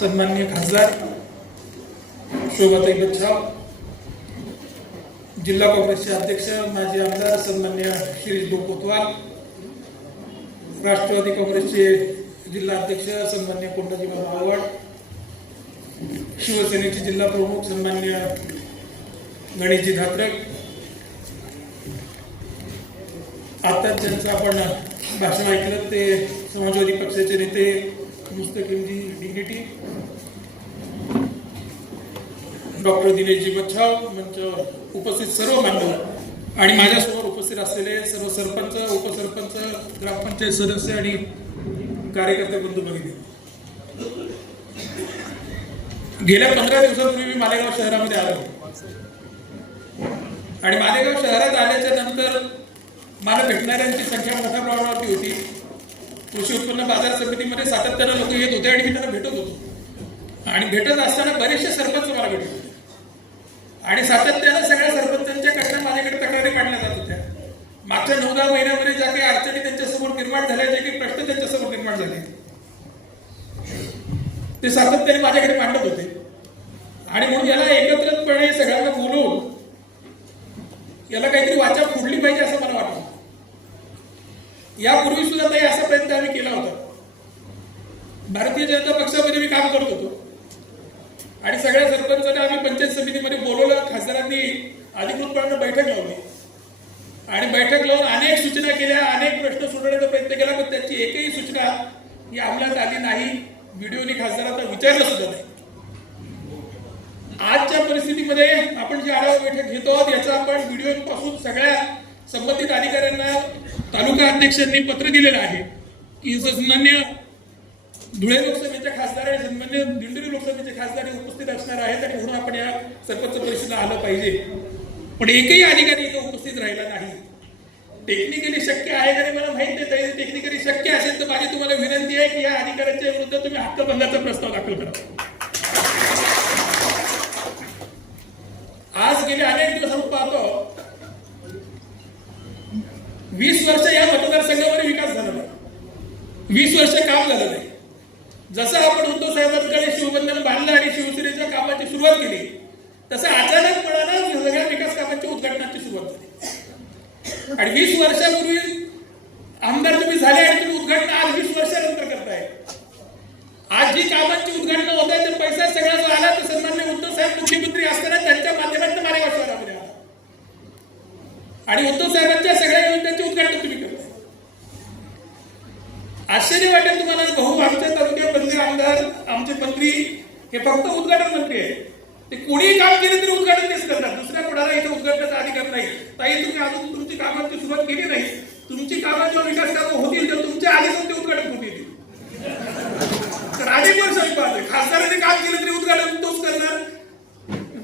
सन्माननीय खासदार शोभाताई बच्छाव जिल्हा काँग्रेसचे अध्यक्ष माजी आमदार सन्मान्य शिरीष भाऊ कोतवाल राष्ट्रवादी काँग्रेसचे जिल्हा अध्यक्ष सन्मान्य कोंडाजी बाबा शिवसेनेचे जिल्हा प्रमुख सन्मान्य गणेशजी धात्रक आताच ज्यांचं आपण भाषण ऐकलं ते समाजवादी पक्षाचे नेते मुस्तकीमजी डिग्निटी डॉक्टर दिनेशजी बच्छाव मंच उपस्थित सर्व मान्यवर आणि माझ्यासमोर उपस्थित असलेले सर्व सरपंच उपसरपंच ग्रामपंचायत सदस्य आणि कार्यकर्ते बंधू भगिनी. गेल्या पंधरा दिवसांपूर्वी मी मालेगाव शहरामध्ये आलो. आणि मालेगाव शहरात आल्याच्यानंतर मला भेटणाऱ्यांची संख्या मोठ्या प्रमाणावरती होती. कृषी उत्पन्न बाजार समितीमध्ये सातत्यानं लोक येत होते आणि मी त्यांना भेटत होतो. आणि भेटत असताना बरेचसे सरपंच मला भेटत होते आणि सातत्यानं सगळ्या सरपंचांच्या कशा माझ्याकडे तक्रारी काढल्या जात होत्या. मागच्या नऊ दहा महिन्यामध्ये ज्या काही अडचणी त्यांच्यासमोर निर्माण झाल्या जे काही प्रश्न त्यांच्यासमोर निर्माण झाले ते सातत्याने माझ्याकडे मांडत होते. आणि म्हणून याला एकत्रितपणे सगळ्यांना बोलवून याला काहीतरी वाचा फुडली पाहिजे असं मला वाटतं यापूर्वी सुद्धा काही असा प्रयत्न आम्ही केला होता. भारतीय जनता पक्षामध्ये मी काम करत होतो. आणि सगळ्या सरपंचांना आम्ही पंचायत समितीमध्ये बोलवलं खासदारांनी अधिकृतपणे बैठक लावली. आणि बैठक लावून अनेक सूचना केल्या अनेक प्रश्न सोडवण्याचा प्रयत्न केला पण त्याची एकही सूचना ही अंमलात आली नाही. व्हिडिओनी खासदारांना विचारलं सुद्धा नाही. आजच्या परिस्थितीमध्ये आपण जी आढावा बैठक घेतो आहोत याचा आपण व्हिडिओ पासून सगळ्या संबंधित अधिकाऱ्यांना तालुका अध्यक्षांनी पत्र दिलेलं आहे की सन्मान्य धुळे लोकसभेच्या खासदार आणि सन्मान्य दिंडोरी लोकसभेचे खासदार उपस्थित असणार आहेत आणि म्हणून आपण या सरपंच परिषदेला आलं पाहिजे. पण एकही अधिकारी इथं उपस्थित राहिला नाही. टेक्निकली शक्य आहे का मला माहीत नाही. ताई टेक्निकली शक्य असेल तर माझी तुम्हाला विनंती आहे की या अधिकाऱ्यांच्या विरुद्ध तुम्ही हक्कभंगाचा प्रस्ताव दाखल करा. आज गेले अनेक दिवस आपण पाहतो वीस वर्ष या मतदारसंघामध्ये विकास झाला नाही. वीस वर्ष काम झालं नाही. जसं आपण उद्धव साहेबांकडे शिवबंधन बांधलं आणि शिवसेनेच्या कामाची सुरुवात केली तसं अचानकपणानं सगळ्या विकास कामांच्या उद्घाटनाची सुरुवात झाली. आणि वीस वर्षापूर्वी आमदार तुम्ही झाले आणि तुम्ही उद्घाटन आज वीस वर्षानंतर करताय आज जी कामांची उद्घाटन होत आहे ते पैसा सगळा जो आला तर सन्मान्य उद्धव साहेब मुख्यमंत्री असताना त्यांच्या माध्यमातून मालेगाव शहरामध्ये आला आणि उद्धव साहेबांच्या सगळ्या योजनांचे उद्घाटन तुम्ही करताय आश्चर्य वाटेल तुम्हाला भाऊ आमच्या तालुक्यामधले आमदार आमचे मंत्री हे फक्त उद्घाटन मंत्री आहे ते कोणीही काम केलं तरी उद्घाटन तेच करतात दुसऱ्या कोणाला इथे उद्घाटनाचा अधिकार नाही ताई तुम्ही अजून तुमची कामांची सुरुवात केली नाही तुमची कामांच्या विकास कामं होतील तर तुमच्या आधीच ते उद्घाटन होतील तर अनेक वर्ष मी पाहतोय खासदाराने काम केलं तरी उद्घाटन तोच करणार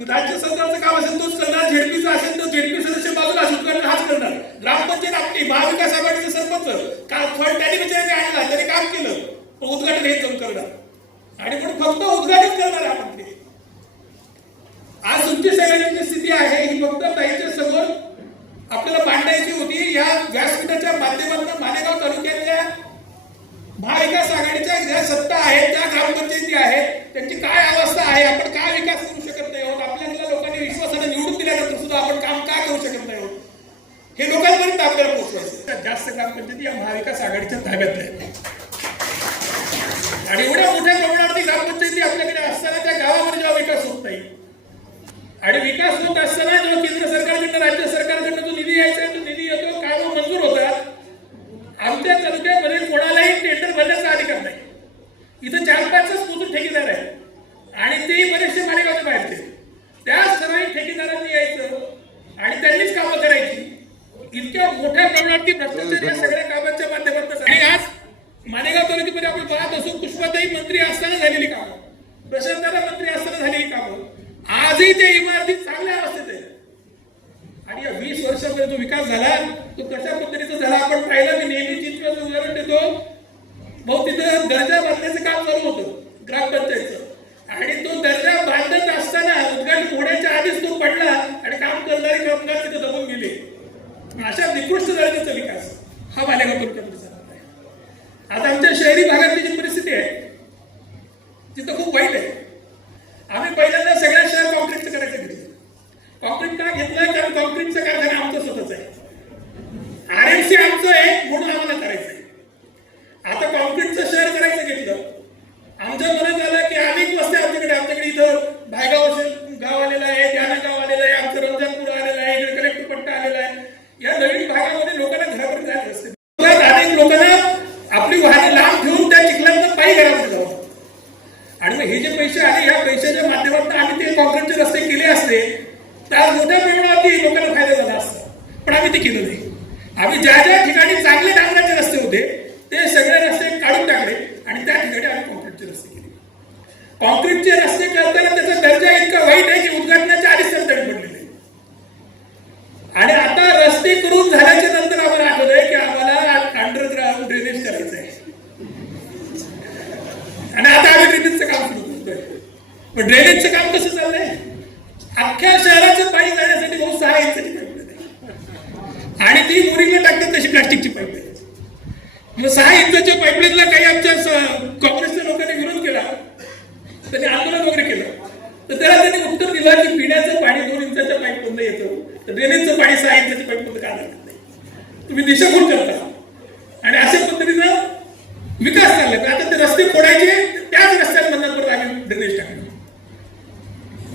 राज्य सरकारचं काम असेल तोच करणार झेडपीचं असेल तर झेडपी सदस्य बाजूला असेल उद्घाटन हाच करणार ग्रामपंचायत आपली महाविकास आघाडीचे सरपंच का फंड त्यांनी बिचाराने आणला त्याने काम केलं पण उद्घाटन हेच जाऊन करणार आणि पण फक्त उद्घाटन करणार आहे आपण ते आज तुमची सगळ्यांची जी स्थिती आहे ही फक्त ताईच्या समोर आपल्याला मांडायची होती या व्यासपीठाच्या माध्यमातून मालेगाव तालुक्यातल्या महाविकास आघाडीच्या ज्या सत्ता आहेत त्या ग्रामपंचायती आहेत त्यांची काय अवस्था आहे आपण काय विकास करू शकत नाही आहोत आपल्याला लोकांनी विश्वासाने निवडून दिल्यानंतर सुद्धा आपण काम का करू शकत नाही आहोत हे लोकांपर्यंत पोहोचवायचं जास्त ग्रामपंचायती म्हणजे या महाविकास आघाडीच्या ताब्यात आहेत आणि एवढ्या मोठ्या प्रमाणावरती ग्रामपंचायती म्हणजे आपल्याकडे असताना त्या गावामध्ये जेव्हा विकास होत नाही. आणि विकास होत असताना जेव्हा केंद्र सरकारकडनं राज्य सरकारकडनं जो निधी यायचा तो निधी येतो कामं मंजूर होतात. आमच्या तालुक्यामध्ये कोणालाही टेंडर भरण्याचा अधिकार नाही. इथं चार पाचच मोजून ठेकेदार आहेत. आणि तेही बरेचसे मालेगावचे बाहेरचे. त्याच ठराविक ठेकेदारांनी यायचं आणि त्यांनीच कामं करायची. इतक्या मोठ्या प्रमाणावरती भ्रष्टाचारी सगळ्या कामांच्या माध्यमातून. आणि आज मालेगाव तालुक्यामध्ये आपण पाहत असू पुष्पाताई मंत्री असताना झालेली काम प्रशांतदादा मंत्री असताना झालेली कामं आजही त्या इमारती चांगल्या अवस्थेत आहेत आणि या वीस वर्षामध्ये जो विकास झाला तो कशा पद्धतीचा झाला आपण पाहिला मी नेहमी चिंचवडचं उदाहरण देतो भाऊ तिथं दर्जा बांधण्याचं काम चालू होतं ग्रामपंचायतचं आणि तो दर्जा बांधत असताना उद्घाटन होण्याच्या आधीच तो पडला आणि काम करणारे कामगार तिथे दबून गेले अशा निकृष्ट दर्जाचा विकास हा मालेगाव तालुक्यामध्ये झाला आहे आता आमच्या शहरी भागातली जी परिस्थिती आहे तिथं खूप वाईट का घेतलाय कारण कॉन्क्रीटचं कारखाना आमचं स्वतःच आहे आरएमसी आमचं आहे म्हणून आम्हाला करायचं आहे आता कॉन्क्रीटचं शहर करायचं घेतलं आमच्या मनात आलं की अनेक वस्त्या आमच्याकडे आमच्याकडे इथं भायगाव असेल गाव आलेलं आहे ध्याना गाव आलेलं आहे आमचं रमजानपूर आलेलं आहे इकडे कलेक्टर पट्टा आलेला आहे या नवीन भागामध्ये लोकांना घरापर्यंत जायचं असते मुळात अनेक लोकांना आपली वाहने लांब ठेवून त्या चिखलांना पायी घरामध्ये जावं आणि मग हे जे पैसे आले या पैशाच्या माध्यमातून आम्ही ते कॉन्क्रीटचे रस्ते केले असते तर मोठ्या प्रमाणावरती लोकांना फायदा झाला असता. पण आम्ही ते केलं नाही. आम्ही ज्या ज्या ठिकाणी चांगले डांगराचे रस्ते होते ते सगळे रस्ते काढून टाकले आणि त्या ठिकाणी आम्ही कॉन्क्रीटचे रस्ते केले. कॉन्क्रीटचे रस्ते करताना त्याचा दर्जा इतका वाईट आहे की उद्घाटनाच्या आधीच त्याला पडलेले आणि आता रस्ते करून झाल्याच्यानंतर आम्हाला आठवलंय की आम्हाला अंडरग्राऊंड ड्रेनेज करायचं आहे. आणि आता आम्ही ड्रेनेजचं काम सुरू करतोय. पण ड्रेनेजचं काम कसं चाललंय? अख्ख्या शहराचं पाणी जाण्यासाठी भाऊ सहा इंचाची पाईपलाईन आणि ती मुरीला टाकतात तशी प्लास्टिकची पाईपलाईन मग सहा इंचाच्या पाईपलाईनला काही आमच्या स- काँग्रेसच्या लोकांनी विरोध केला त्यांनी आंदोलन वगैरे केलं तर त्याला त्यांनी उत्तर दिलं की पिण्याचं पाणी दोन इंचाच्या पाईपमधनं येतं. तर ड्रेनेजचं पाणी सहा इंचाच्या पाईपमधनं का लागत नाही? तुम्ही दिशाभूल करता. आणि अशा पद्धतीनं विकास चालला तर आता ते रस्ते फोडायचे त्याच रस्त्यांमधनं परत आम्ही ड्रेनेज टाकणार.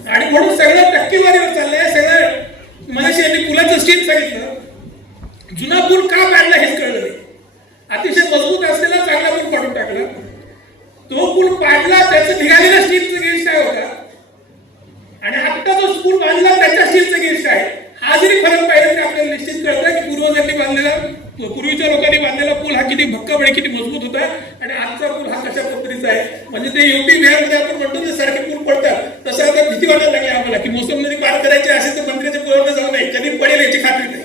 आणि म्हणून सगळं टक्केवारीवर चाललंय सगळं मनाशी यांनी पुलाचं स्टील सांगितलं. जुना पूल का काढला हेच कळलं नाही. अतिशय मजबूत असलेला चांगला पूल पाडून टाकला. तो पूल पाडला त्याचं निघालेला स्टीलचं गेस्ट काय होता. आणि आता जो पूल बांधला त्याच्या स्टीलचं गेस्ट काय हा जरी फरक पाहिजे तर आपल्याला निश्चित कळतं की पूर्वजांनी बांधलेला पूर्वीच्या लोकांनी बांधलेला पूल हा किती भक्कम आणि किती मजबूत होता. आणि आजचा पूल हा कशा पद्धतीचा आहे. म्हणजे ते युपी बिहारमध्ये आपण म्हणतो ते सारखे पूर पडतात. तसं आता भीती वाटायला लागली आम्हाला की मोसम नदी पार करायची असेल तर मंत्र्याच्या पुलावर जाऊ नये. कधी पडेल याची खात्री नाही.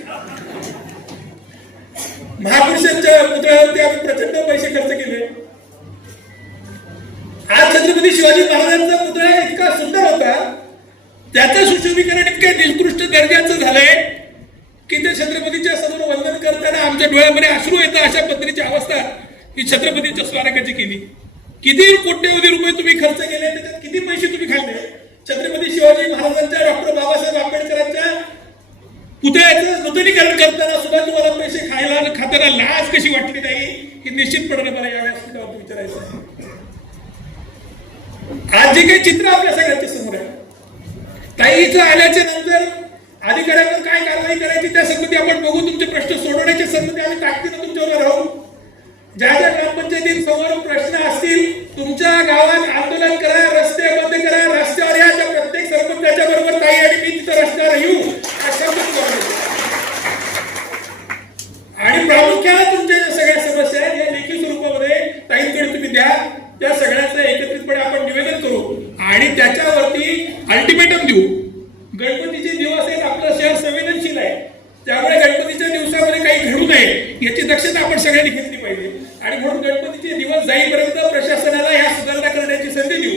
महापुरुषांच्या पुतळ्यावरती आम्ही प्रचंड पैसे खर्च केले. आज छत्रपती शिवाजी महाराजांचा पुतळा इतका सुंदर होता. त्याचं सुशोभीकरण इतकं निकृष्ट दर्जाचं झालंय की ते छत्रपतीच्या समोर वंदन करताना आमच्या डोळ्यामध्ये अश्रू येतं अशा पद्धतीची अवस्था ही छत्रपतीच्या स्मारकाची केली. किती कोट्यवधी रुपये तुम्ही खर्च केले त्याच्यात किती पैसे तुम्ही खाल्ले? छत्रपती शिवाजी महाराजांच्या डॉक्टर बाबासाहेब आंबेडकरांच्या पुतळ्याचं नूतनीकरण करताना सुद्धा तुम्हाला पैसे खायला खाताना लाज कशी वाटली नाही हे निश्चितपणे मला या व्यासपीठावर विचारायचं आहे. आज जे काही चित्र आपल्या सगळ्यांच्या समोर आहे ताईचं आल्याच्यानंतर अधिकाऱ्यांवर काय कारवाई करायची त्या संबंधी आपण बघू तुमचे प्रश्न सोडवण्याच्या संबंधी आम्ही ताकदीनं तुमच्यावर राहू. ज्या ज्या ग्रामपंचायतींसमोर प्रश्न असतील तुमच्या गावात आंदोलन करा रस्ते बंद करा रस्त्यावर या त्या प्रत्येक सरपंचाच्या बरोबर ताई आणि मी तिथं रस्त्यावर येऊ अशा आणि प्रामुख्याने तुमच्या ज्या सगळ्या समस्या आहेत या लेखी स्वरूपामध्ये ताईंकडे तुम्ही द्या. त्या सगळ्यांचं एकत्रितपणे आपण निवेदन करू. आणि त्याच्यावरती अल्टिमेटम देऊ. गणपतीचे दिवस आहेत आपलं शहर संवेदनशील आहे. त्यामुळे गणपतीच्या दिवसामध्ये याची दक्षता आपण सगळ्यांनी घेतली पाहिजे. आणि म्हणून गणपतीचे दिवस जाईपर्यंत प्रशासनाला ह्या सुधारणा करण्याची संधी देऊ.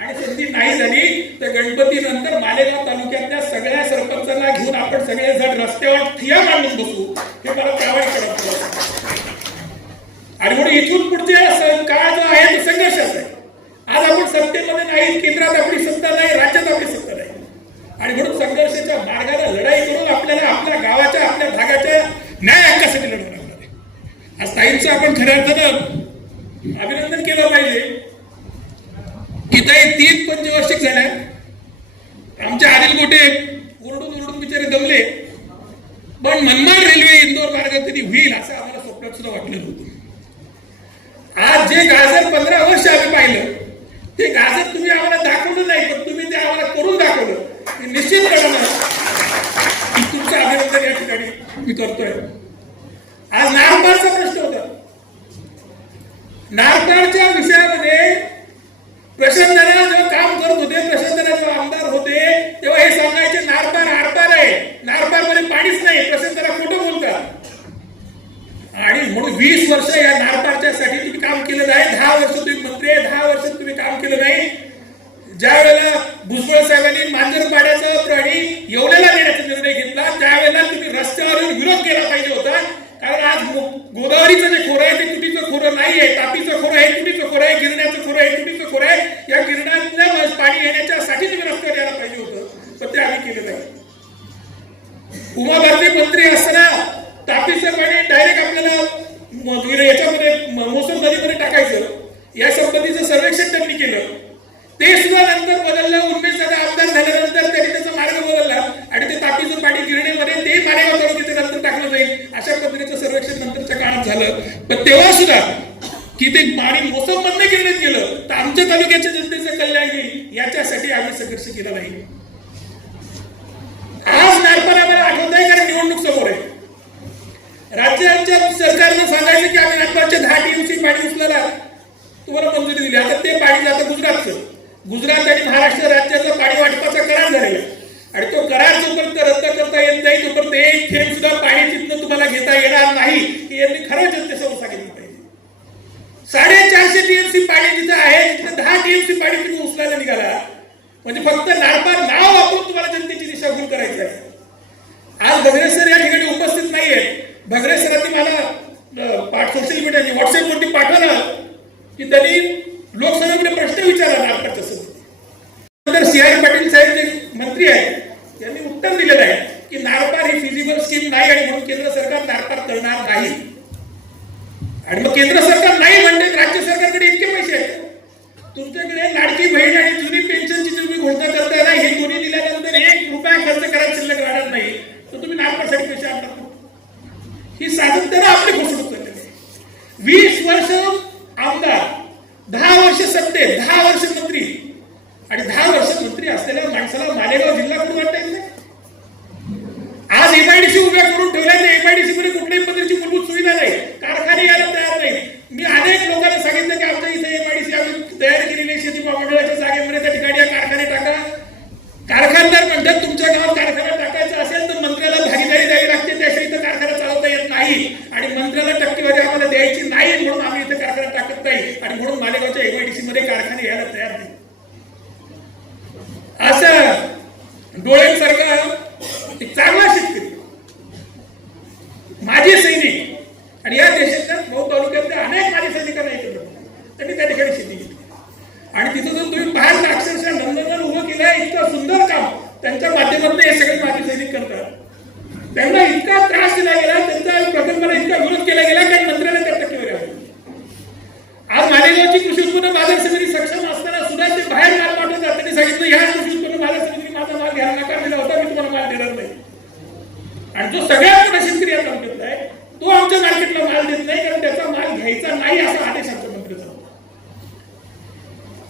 आणि संधी नाही झाली तर गणपती नंतर मालेगाव तालुक्यातल्या सगळ्या सरपंचांना घेऊन आपण सगळे जण रस्त्यावर ठिया मांडून बसू. हे मला प्रामाणिकपणे वाटतं. आणि म्हणून इथून पुढचे काळ जो आहे तो संघर्षाचा आहे. आज आपण सत्तेमध्ये नाही केंद्रात आपली सत्ता नाही राज्यात आपली सत्ता नाही. आणि म्हणून संघर्षाच्या मार्गाला लढाई करून आपल्याला आपल्या गावाच्या आपल्या भागाच्या न्याय हक्कासाठी लढावं आज ताईंचं आपण खऱ्या अर्थानं अभिनंदन केलं पाहिजे. की ताई तीन पंचवार्षिक झाल्या. आमच्या आदिल गोटे ओरडून ओरडून बिचारे दमले पण मनमाड रेल्वे इंदोर मार्ग कधी होईल असं आम्हाला स्वप्नात सुद्धा वाटलं नव्हतं. आज जे गाजर पंधरा वर्ष आम्ही पाहिलं ते गाजर तुम्ही आम्हाला दाखवलं नाही पण तुम्ही ते आम्हाला करून दाखवलं. निश्चित करणार तुमचं अभिनंदन या ठिकाणी मी करतोय. आज नारपारचा प्रश्न होता. नारपारच्या विषयामध्ये प्रशासनाला जेव्हा काम करत होते प्रशासनाला जेव्हा आमदार होते तेव्हा हे सांगायचे नारपार आरपार आहे. नारपारमध्ये पाणीच नाही. प्रशासनाला खोटं बोलतात. आणि म्हणून वीस वर्ष या नारपारच्या साठी तुम्ही काम केलं नाही. दहा वर्ष तुम्ही मंत्री आहे दहा वर्ष तुम्ही काम केलं नाही. ज्या वेळेला भुजबळ साहेबांनी मांजरपाड्याचा प्राणी येवल्याला देण्याचा निर्णय घेतला त्यावेळेला तुम्ही रस्त्यावर येऊन विरोध केला पाहिजे होता. कारण आज गोदावरीचं जे खोरं आहे ते तुटीचं खोरं नाही आहे तापीचं खोरं आहे तुटीचं खोरं आहे गिरण्याचं खोरं आहे तुटीचं खोरं आहे. या गिरण्यातल्या पाणी येण्याच्यासाठी तुम्ही रस्त्यावर द्यायला पाहिजे होतं पण ते आम्ही केलं नाही उमा भारती मंत्री असताना तापीचं पाणी डायरेक्ट आपल्याला याच्यामध्ये मोसम नदीमध्ये टाकायचं. या संबंधीचं सर्वेक्षण त्यांनी केलं. ते सुद्धा नंतर बदललं उन्मेष दादा आमदार झाल्यानंतर त्यांनी त्याचा मार्ग बदलला आणि ते तापीचं पाणी गिरणीमध्ये ते मारेगाव तालुक्याच्या नंतर टाकलं जाईल. अशा पद्धतीचं सर्वेक्षण नंतरच्या काळात झालं. पण तेव्हा सुद्धा की ते पाणी मोसम बंद गिरणीत गेलं तर आमच्या तालुक्याच्या जनतेचं कल्याण येईल याच्यासाठी आम्ही संघर्ष केला नाही. आज नारपण आम्हाला आठवत आहे कारण निवडणूक समोर आहे. राज्याच्या सरकारनं सांगायचं की आम्ही नागपूरच्या दहा टीएमसी पाणी उचलायला तुम्हाला मंजुरी दिली. आता ते पाणी जातं गुजरातचं. गुजरात आणि महाराष्ट्र राज्याचा पाणी वाटपाचा करार झालेला आणि तो करार जोपर्यंत रद्द करता येत नाही तोपर्यंत एक थेंब सुद्धा पाणी तिथनं तुम्हाला घेता येणार नाही हे यांनी खरं जनतेसमोर सांगितलं पाहिजे. साडेचारशे टीएमसी पाणी जिथं आहे तिथं दहा टीएमसी पाणी तुम्ही उचलायला निघाला. म्हणजे फक्त नारपार नाव वापरून तुम्हाला जनतेची दिशाभूल करायची आहे. आज भगरेसर या ठिकाणी उपस्थित नाहीये. भगरेसरांनी मला पाठ सोशल मीडियाची व्हॉट्सअपवरती पाठवलं की त्यांनी लोकसभेमध्ये प्रश्न विचारला नागपूरच्या सभेत नंतर सी आर पाटील साहेब जे मंत्री आहेत त्यांनी उत्तर दिलेलं आहे की नारपार ही फिजिबल स्कीम नाही आणि म्हणून केंद्र सरकार नारपार करणार नाही आणि मग केंद्र सरकार नाही म्हणते राज्य सरकारकडे इतके पैसे आहेत तुमच्याकडे लाडकी बहीण आणि जुनी पेन्शनची तुम्ही घोषणा करताय ना हे दोन्ही दिल्यानंतर एक रुपया खर्च करायला शिल्लक राहणार नाही तर तुम्ही नागपूरसाठी पैसे आणणार कुठून? ही सातत्यानं आपली फसवणूक करते वीस वर्ष आमदार दहा वर्ष सत्तेत दहा वर्ष मंत्री आणि दहा वर्ष मंत्री असलेल्या माणसाला मालेगाव जिल्हा कुठं वाटता येत नाही आज एमआयडीसी उभ्या करून ठेवल्या तर एमआयडीसी मध्ये कुठल्याही पद्धतीची मूलभूत सुविधा नाही कारखाने यायला तयार नाही मी अनेक लोकांना सांगितलं की आमच्या इथे एमआयडीसी आम्ही तयार केलेली आहे शेती महामंडळाच्या जागेमध्ये त्या ठिकाणी या कारखाने टाका कारखानदार म्हणतात तुमच्या गावात कारखाना टाकायचा असेल तर मंत्र्याला भागीदारी द्यावी लागते त्याशिवाय इथं कारखाना चालवता येत नाही आणि मंत्र्याला टक्केवारी आम्हाला द्यायची नाही म्हणून आम्ही इथं कारखाना टाकत नाही आणि म्हणून मालेगावच्या एमआयडीसी मध्ये कारखाने यायला तयार नाही असं डोळ्यांसारखा एक चांगला शेतकरी माजी सैनिक. आणि या देशातल्या मऊ तालुक्यातल्या अनेक माजी सैनिकांना एकत्र तर त्यांनी त्या ठिकाणी शेती केली. आणि तिथं जर तुम्ही बाहेर अक्षरशः नंदनवन उभं केलं आहे इतकं सुंदर काम. त्यांच्या माध्यमातून हे सगळे माजी सैनिक करतात. त्यांना इतका त्रास दिला गेला त्यांचा प्रकल्पाला इतका विरोध केला गेला कारण मंत्र्याला त्या टक्केवारी आली आज मालेगावची कृषी उत्पन्न बाजार समिती सक्षम असताना सुद्धा ते बाहेर माल पाठवतात त्यांनी सांगितलं ह्या कृषी उत्पन्न बाजार समितीने माझा माल घ्यायला नकार दिला होता मी तुम्हाला माल देणार नाही आणि जो सगळ्यात मोठा शेतकरी या तालुक्यातला आहे तो आमच्या मार्केटला माल देत नाही कारण त्याचा माल घ्यायचा नाही असा आदेश आमच्या मंत्र्याचा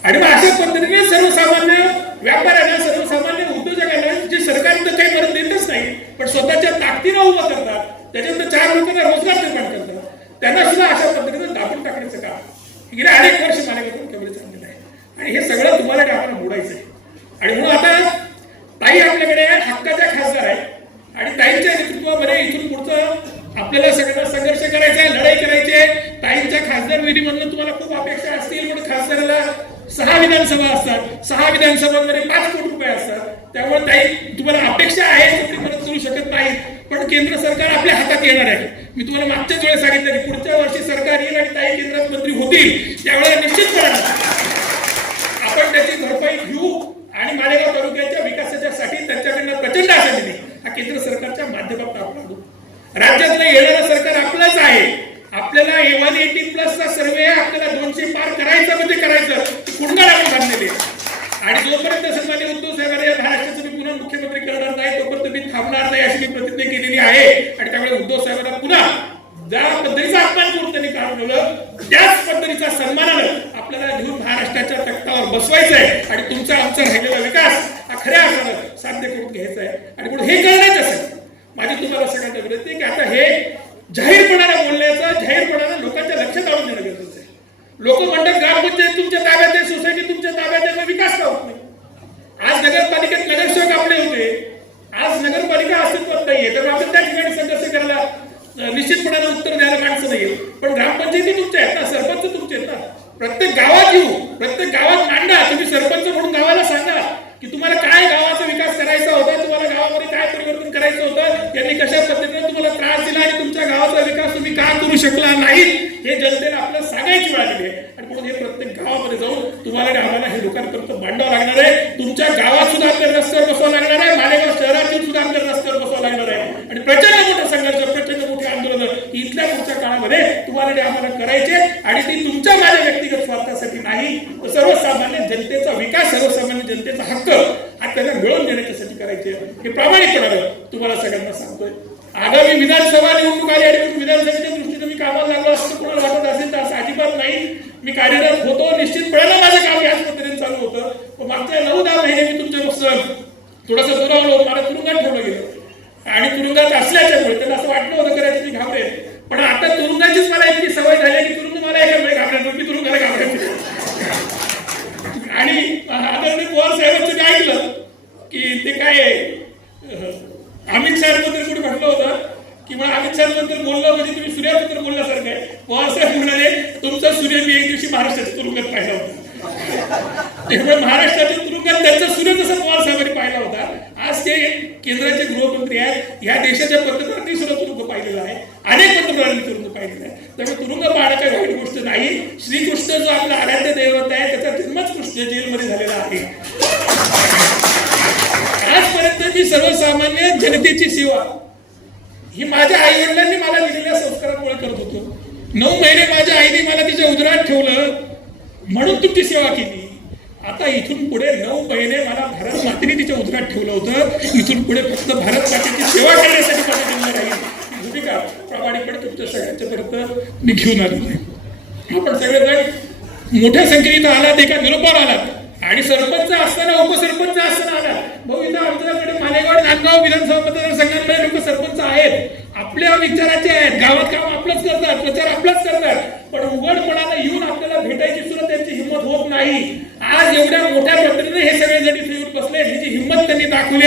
आणि मग अशा पद्धतीने सर्वसामान्य व्यापाऱ्यांना सर्वसामान्य उद्योजकांना जे सरकार तर काही मदत देतच नाही पण स्वतःच्या ताकदीनं उभं करतात त्याच्यानंतर चार लोकांना रोजगार निर्माण करतात त्यांना सुद्धा अशा पद्धतीनं दाबून टाकण्याचं काम गेले अनेक वर्ष मालेगातून कव्हरेज चाललेलं आहे. आणि हे सगळं तुम्हाला आम्हाला मोडायचं आहे. आणि म्हणून आता ताई आपल्याकडे हक्काच्या खासदार आहे. आणि ताईंच्या नेतृत्वामध्ये इथून पुढचं आपल्याला सगळ्यांना संघर्ष करायचा आहे लढाई करायची आहे ताईंच्या खासदार विधीमधून तुम्हाला खूप अपेक्षा असतील पण खासदाराला सहा विधानसभा असतात. सहा विधानसभांमध्ये पाच कोटी रुपये असतात. त्यामुळे ताई तुम्हाला अपेक्षा आहे ती मदत करू शकत नाही पण केंद्र सरकार आपल्या हातात येणार आहे. मी तुम्हाला मागच्याच वेळेस सांगितलं की पुढच्या वर्षी सरकार येईल आणि ताई केंद्रात मंत्री होतील. त्यावेळेला निश्चितपणे आपण त्याची भरपाई घेऊ आणि मालेगाव तालुक्याच्या विकासाच्या साठी त्यांच्याकडनं प्रचंड आशा दिली. हा केंद्र सरकारच्या माध्यमातून आपण राज्यातलं येणारं सरकार आपलंच आहे. आपल्याला ए वन एटीन प्लसचा सर्वे आपल्याला दोनशे पार करायचं म्हणजे करायचं. कुणगाड आपण बांधलेले आणि जोपर्यंत सन्मान्य उद्धव साहेबांना या महाराष्ट्राचं मी पुन्हा मुख्यमंत्री करणार नाही तोपर्यंत मी थांबणार नाही अशी मी प्रतिज्ञा केलेली आहे. आणि त्यामुळे उद्धव साहेबांना पुन्हा ज्या पद्धतीचा अपमान करून त्यांनी काम ठेवलं त्याच पद्धतीचा सन्मानानं आपल्याला घेऊन महाराष्ट्राच्या तख्तावर बसवायचं आहे आणि तुमचा आमचा राहिलेला विकास हा खऱ्या अर्थानं साध्य करून घ्यायचा आहे आणि म्हणून हे करण्याच्यासाठी माझी तुम्हाला सगळ्यांना विनंती आहे की आता हे जाहीरपणानं बोलण्याचं जाहीरपणानं लोकांच्या लक्षात आणून देणं गरजेचं आहे लोक म्हणतात ग्रामपंचायत तुमच्या ताब्यात आहे सोसायटी तुमच्या ताब्यात आहे मग विकास का होत नाही आज नगरपालिकेत नगरसेवक आपले होते आज नगरपालिका अस्तित्वात नाहीये तर आपण त्या ठिकाणी संघर्ष करायला अं, निश्चितपणाने उत्तर द्यायला माणसं नाही पण ग्रामपंचायती तुमच्या आहेत ना सरपंच तुमचे आहेत ना. प्रत्येक गावात येऊ प्रत्येक गावात मांडा. तुम्ही सरपंच म्हणून गावाला सांगा की तुम्हाला काय गावाचा विकास करायचा होता तुम्हाला गावामध्ये काय परिवर्तन करायचं होतं यांनी कशा पद्धतीने तुम्हाला त्रास दिला आणि तुमच्या गावाचा विकास तुम्ही का करू शकला नाही हे जनतेला आपल्याला सांगायची वेळ आलेली आहे. आणि म्हणून हे प्रत्येक गावामध्ये जाऊन तुम्हाला गावाला हे लोकांपर्यंत मांडावं लागणार आहे. तुमच्या गावात सुद्धा आपल्याला रस्त्यावर बसवावं लागणार आहे. मालेगाव शहरातील सुद्धा आपल्याला रस्त्यावर बसवावं लागणार आहे. आणि प्रचंड मोठा संघर्ष प्रचंड इथल्या पुढच्या काळामध्ये तुम्हाला ते आम्हाला करायचे आणि ती तुमच्या माझ्या व्यक्तिगत स्वार्थासाठी नाही सर्वसामान्य जनतेचा विकास सर्वसामान्य जनतेचा हक्क हा त्यांना मिळवून देण्याच्यासाठी करायचे. हे प्रामाणिकपणानं तुम्हाला सगळ्यांना सांगतोय आगामी विधानसभा निवडणूक आली आणि म्हणून विधानसभेच्या दृष्टीने मी कामाला लागलो असं कोणाला वाटत असेल तर असं अजिबात नाही मी कार्यरत होतो निश्चितपणे माझं काम याच पद्धतीने चालू होतं पण मागच्या नऊ दहा महिने मी तुमच्यापासून थोडंसं दुरावलो होतो मला तुरुंगात ठेवलं गेलं आणि तुरुंगात असल्याच्यामुळे त्यांना असं वाटलं होतं करायचं मी घाबरेल पण आता तुरुंगाचीच मला इतकी सवय झाली आहे की तुरुंग मला एका वेळी घाबरायचं मी तुरुंगाला घाबरायचं आणि आदरणीय पवार साहेबांचं मी ऐकलं की ते काय आहे? अमित शहाबद्दल कुठे म्हटलं होतं? किंवा अमित शहाबद्दल बोललं म्हणजे तुम्ही सूर्याबद्दल बोलल्यासारखं आहे. पवारसाहेब म्हणाले तुमचा सूर्य मी एक दिवशी महाराष्ट्राच्या तुरुंगात पाहिला होता. त्यामुळे महाराष्ट्राच्या तुरुंगात त्यांचा सूर्य जसा पवारसाहेबांनी पाहिला होता आज ते केंद्राचे गृहमंत्री आहेत. या देशाच्या पंतप्रधानांनी सुद्धा तुरुंग पाहिलेला आहे. अनेक पंतप्रधानांनी तुरुंग पाहिलेला आहे. त्यामुळे तुरुंग पाहणं काही वाईट गोष्ट नाही. श्रीकृष्ण जो आपला आराध्य दैवत आहे त्याचा जन्मच कृष्ण जेलमध्ये झालेला आहे. आजपर्यंत मी सर्वसामान्य जनतेची सेवा. ही माझ्या आई वडिलांनी मला दिलेल्या संस्कारामुळे करत होतो. नऊ महिने माझ्या आईने मला तिच्या उदरात ठेवलं. म्हणून तुमची सेवा केली. आता इथून पुढे नऊ महिने मला भारत मातेने तिच्या उदरात ठेवलं होतं. इथून पुढे फक्त भारत मातेची सेवा करण्यासाठी मला दिलं राहील भूमिका प्रामाणिकपणे तुमच्या सगळ्यांच्यापर्यंत मी घेऊन आलो आहे. आपण सगळेजण मोठ्या संख्येने आला आलात एका निरोपावर आलात. आणि सरपंच असताना उपसरपंच असताना आला. भाऊ इथं आमच्याकडे मालेगाव नांदगाव विधानसभा मतदारसंघांमध्ये लोक सरपंच आहेत. आपल्या विचाराचे आहेत. गावात काम आपलंच करतात प्रचार आपलाच करतात. पण उघडपणानं येऊन आपल्याला भेटायची सुद्धा त्यांची हिंमत होत नाही. आज एवढ्या मोठ्या पद्धतीने हे सगळे जणी इथे येऊन बसले ह्याची हिंमत त्यांनी दाखवली